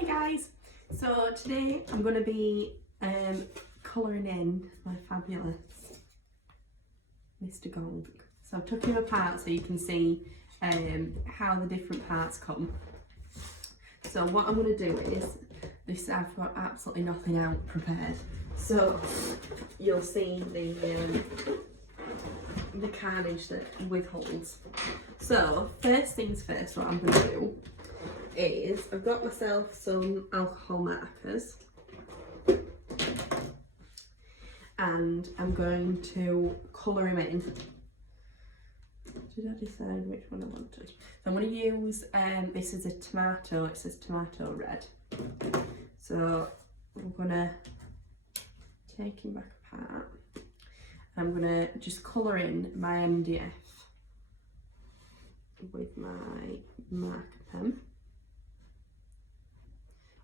Hi guys! So today I'm going to be colouring in my fabulous Mr Gonk. So I've took him apart so you can see how the different parts come. So what I'm going to do is, I've got absolutely nothing out prepared. So you'll see the carnage that withholds. So first things first, what I'm going to do is I've got myself some alcohol markers and I'm going to colour him in. Did I decide which one I wanted? So I'm going to use, this is a tomato, it says tomato red. So I'm going to take him back apart. I'm going to just colour in my MDF with my marker pen.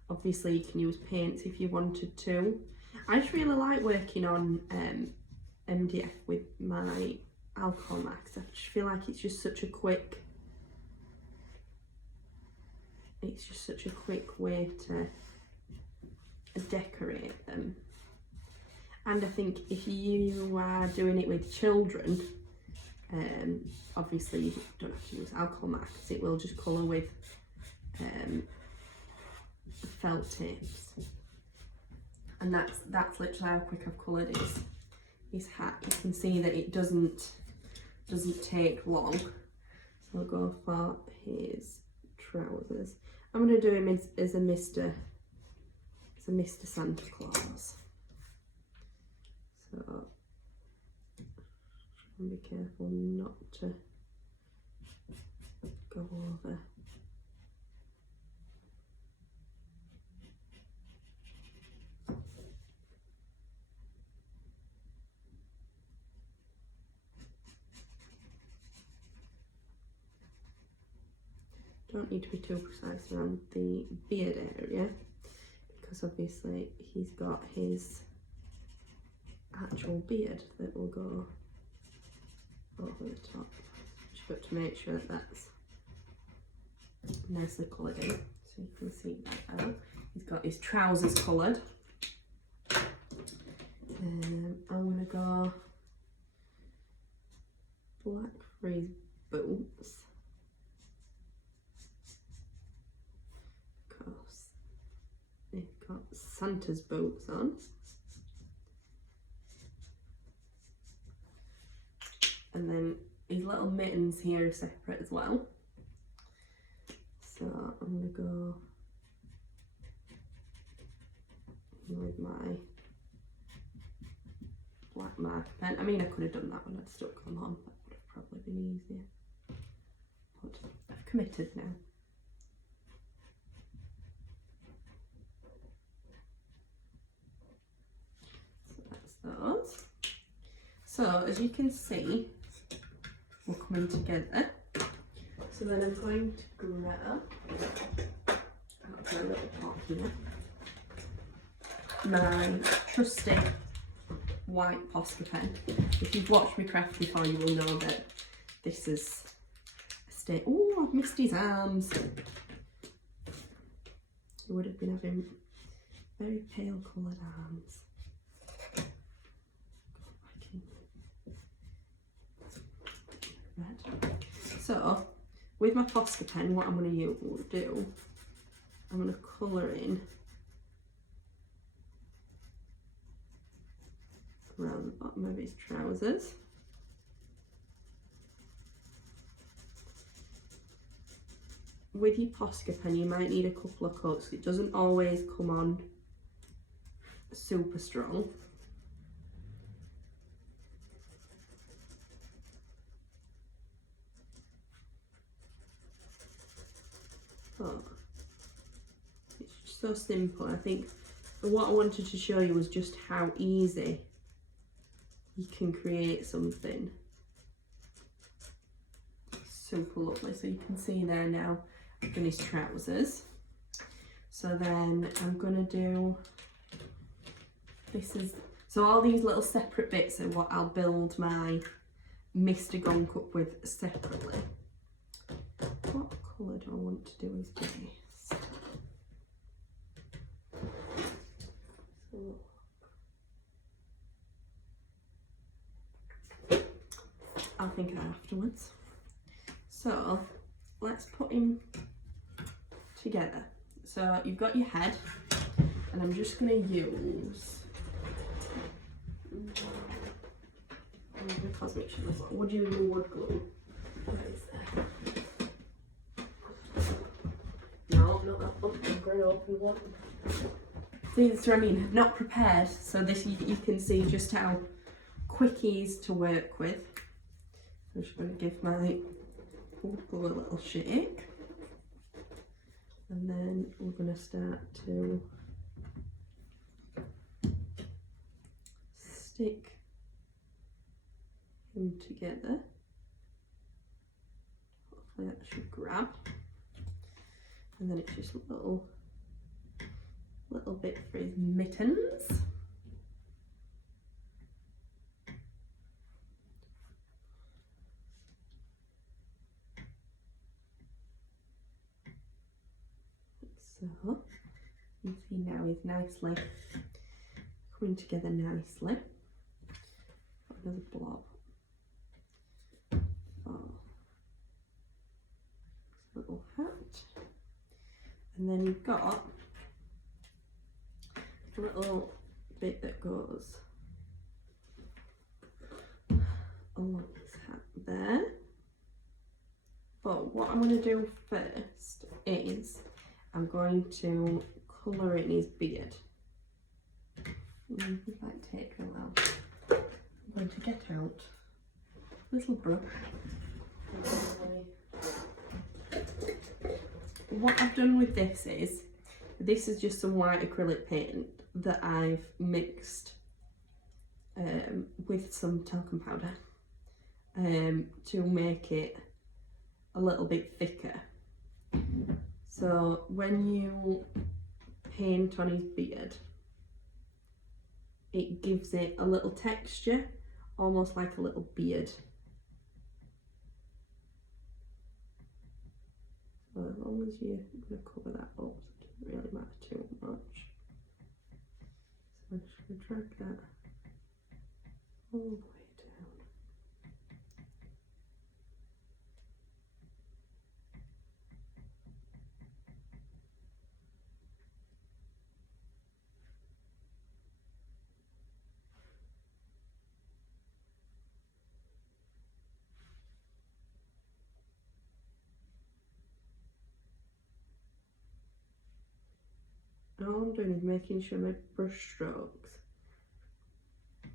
Obviously you can use paints if you wanted to. I just really like working on MDF with my alcohol markers. I just feel like it's just such a quick way to decorate them. And I think if you are doing it with children, obviously you don't have to use alcohol markers, it will just colour with felt tips. And that's literally how quick I've coloured his hat. You can see that it doesn't take long. So I'll go for his trousers. I'm going to do him as a Mr. Santa Claus. So be careful not to go over. Don't need to be too precise around the beard area because obviously he's got his actual beard that will go over the top. Just got to make sure that that's nicely coloured in, so you can see that out. He's got his trousers coloured. I'm going to go black for his boots. Because he's got Santa's boots on. And then his little mittens here are separate as well. So I'm going to go with my black marker pen. I mean, I could have done that when I'd stuck them on. That would have probably been easier. But I've committed now. So that's those. So as you can see, we're coming together. So then I'm going to grab, I've got my little pot here, my trusty white Posca pen. If you've watched me craft before, you will know that this is a state. Oh, I've missed his arms. He would have been having very pale coloured arms. Red. So with my Posca pen, what I'm going to do, I'm going to colour in around the bottom of his trousers. With your Posca pen, you might need a couple of coats. It doesn't always come on super strong. But it's just so simple. I think what I wanted to show you was just how easy you can create something super lovely. So you can see there now I've done his trousers. So then I'm gonna do, so all these little separate bits are what I'll build my Mr Gonk up with separately. What colour do I want to do his base? think of that afterwards. So let's put him together. So you've got your head, and I'm just going to use the cosmic sugar. Would you use wood glue? Where is there? No, not that one. I'm going to open one. See, that's what I mean. Not prepared. So this you can see just how quick he is to work with. I'm just going to give my wood glue a little shake. And then we're going to start to stick him together. Hopefully that should grab. And then it's just a little bit for his mittens. So you see now he's nicely coming together nicely. Another blob for his little hat. And then you've got a little bit that goes along his hat there. But what I'm going to do first is I'm going to colour in his beard. It might take a while. I'm going to get out a little brush. What I've done with this is just some white acrylic paint that I've mixed with some talcum powder to make it a little bit thicker. So when you paint on his beard, it gives it a little texture, almost like a little beard. So as long as you're going to cover that up, it doesn't really matter too much. So I'm just going to drag that all the way down. And all I'm doing is making sure my brush strokes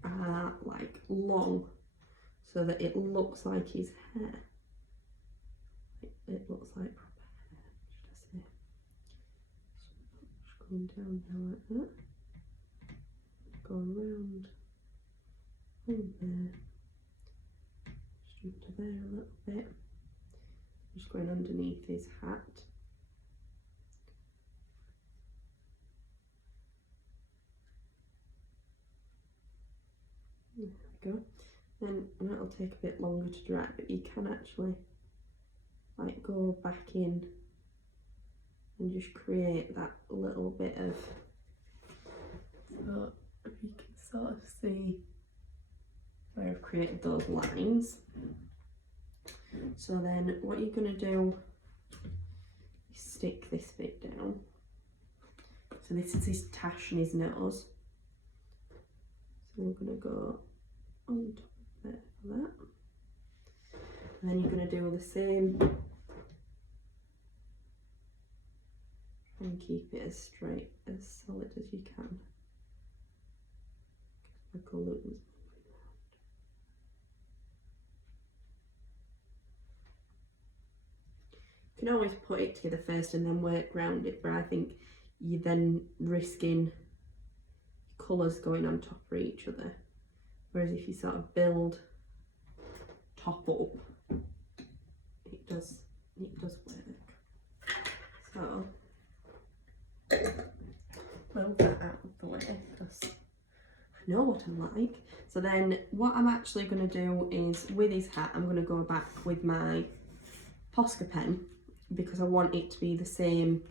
are like long so that it looks like his hair. It looks like proper hair, should I say. So just going down now like that. Going round on there. Just into there a little bit. Just going underneath his hat. There we go. Then that'll take a bit longer to dry, but you can actually like go back in and just create that little bit of, so if you can sort of see where I've created those lines. So then what you're going to do is stick this bit down. So this is his tash and his nose. So we're going to go on top of there for that. And then you're going to do the same. Try and keep it as straight, as solid as you can. My glue is moving around. You can always put it together first and then work around it, but I think you're then risking colours going on top of each other. Whereas if you sort of build top up, it does work. So move that out of the way because I know what I'm like. So then what I'm actually going to do is with his hat, I'm going to go back with my Posca pen because I want it to be the same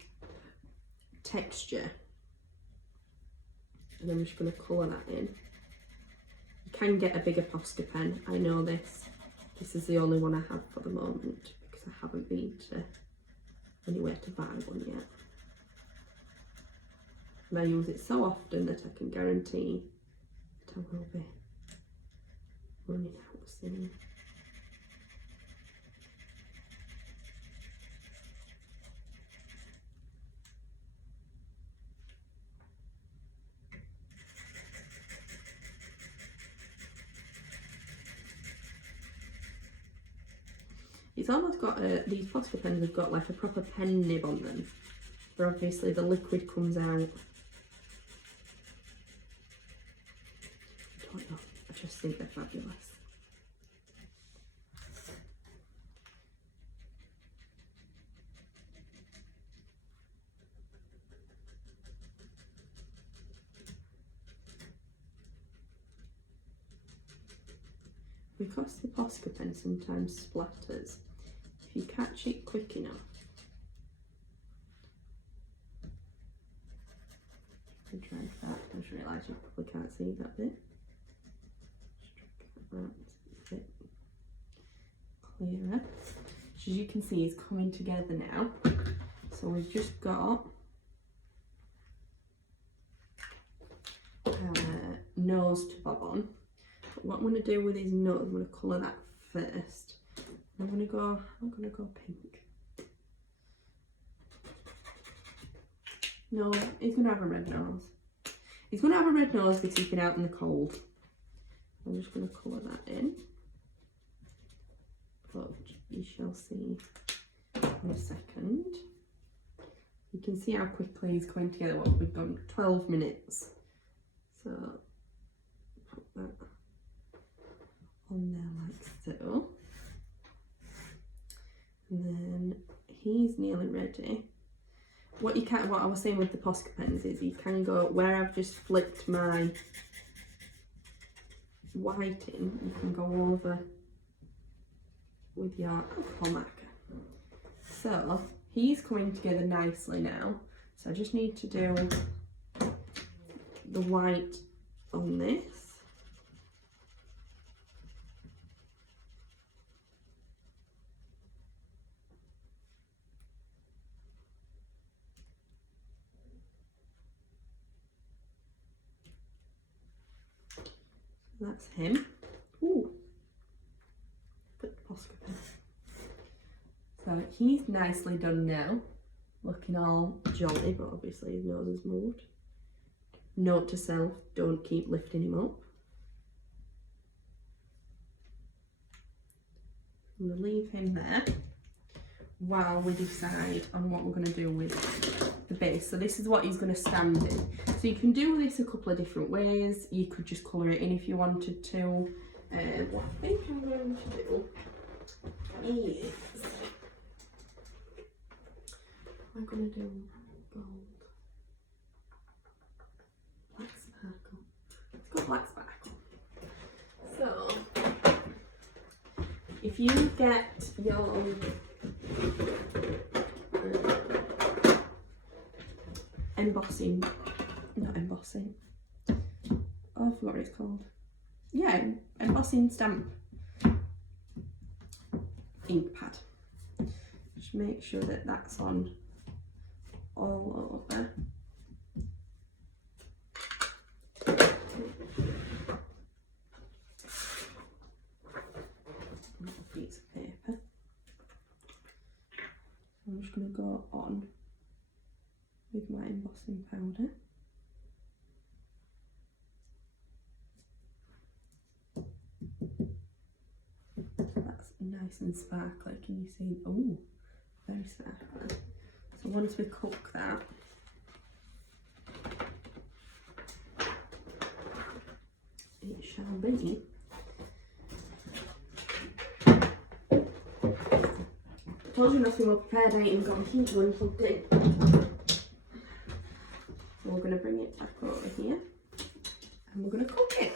texture. And I'm just going to colour that in. You can get a bigger Posca pen, I know this, This is the only one I have for the moment because I haven't been to anywhere to buy one yet. And I use it so often that I can guarantee that I will be running out soon. It's almost got these Posca pens have got like a proper pen nib on them, where obviously the liquid comes out. I don't know, I just think they're fabulous. Because the Posca pen sometimes splatters, if you catch it quick enough, I tried that, I just realised you probably can't see that bit. Just that a bit clearer. As you can see, it's coming together now. So we've just got our nose to bob on. But what I'm going to do with his nose, I'm going to colour that first. I'm going to go pink. No, he's going to have a red nose. He's going to have a red nose because he's been out in the cold. I'm just going to colour that in. But you shall see in a second. You can see how quickly he's coming together. What we've done, 12 minutes. So put that on there like so. And then he's nearly ready. What I was saying with the Posca pens is you can go where I've just flipped my white in, you can go over with your alcohol marker. So he's coming together nicely now. So I just need to do the white on this. That's him. Ooh, put the Posca pen. So he's nicely done now, looking all jolly, but obviously his nose has moved. Note to self, don't keep lifting him up. I'm going to leave him there while we decide on what we're going to do with the base. So this is what he's going to stand in. So you can do this a couple of different ways. You could just colour it in if you wanted to. What I think I'm going to do is, I'm going to do gold. Black sparkle. It's got black sparkle. So if you get your embossing, not embossing, oh I forgot what it's called, yeah, embossing stamp ink pad, just make sure that that's on all over. A piece of paper. I'm just going to go on with my embossing powder. That's nice and sparkly. Can you see? Oh, very sparkly. So once we cook that, it shall be told you nothing more prepared, I ain't even got a heat one plugged in. So we're going to bring it back over here and we're going to cook it.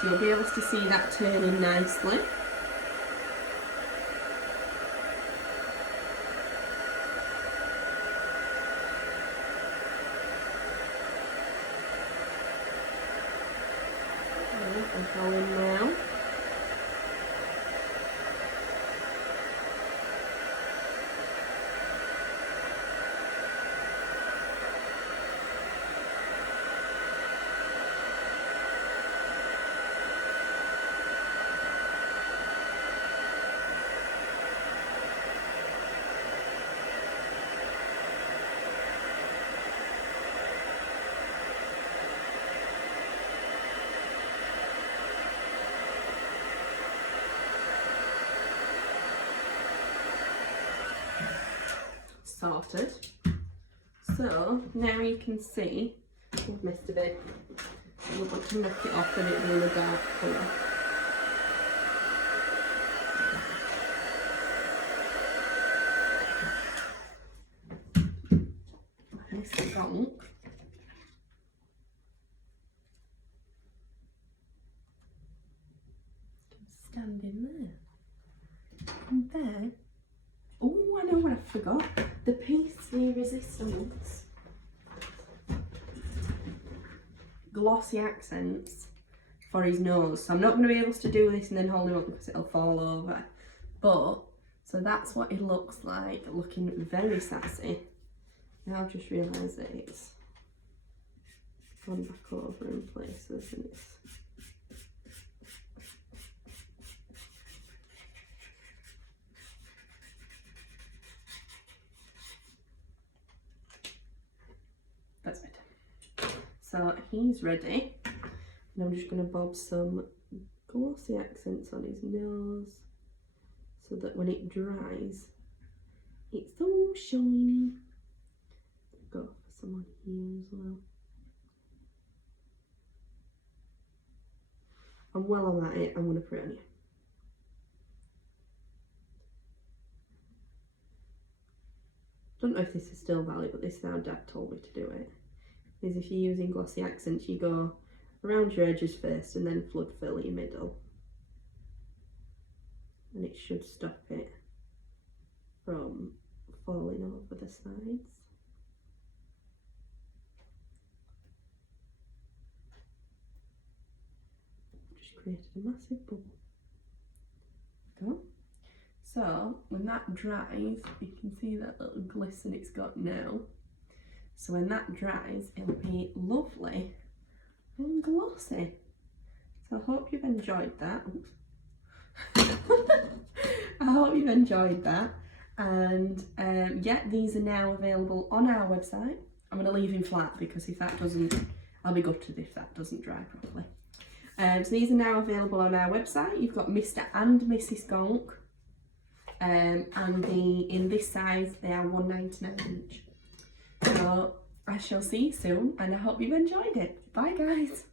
So you'll be able to see that turning nicely. I'm going now. sorted. So now you can see I've missed a bit. I want to knock it off and it being a dark colour. Mrs Gonk. Standing there. And there. Oh, I know what I forgot. The Paisley Resistance glossy accents for his nose. So I'm not going to be able to do this and then hold him up because it'll fall over. But, so that's what it looks like, looking very sassy. Now I've just realised that it's gone back over in places and it's... That's it. So he's ready. And I'm just going to bob some glossy accents on his nose so that when it dries, it's all shiny. Go for some on here as well. And while I'm at it, I'm going to put it on you. Don't know if this is still valid, but this is how Dad told me to do it. Is if you're using glossy accents, you go around your edges first and then flood fill your middle. And it should stop it from falling over the sides. Just created a massive bubble. Go. So when that dries, you can see that little glisten it's got now. So when that dries, it'll be lovely and glossy. So I hope you've enjoyed that. I hope you've enjoyed that. And yeah, these are now available on our website. I'm going to leave him flat because if that doesn't, I'll be gutted if that doesn't dry properly. So these are now available on our website. You've got Mr and Mrs Gonk. And in this size they are £1.99 each. So I shall see you soon and I hope you've enjoyed it. Bye guys.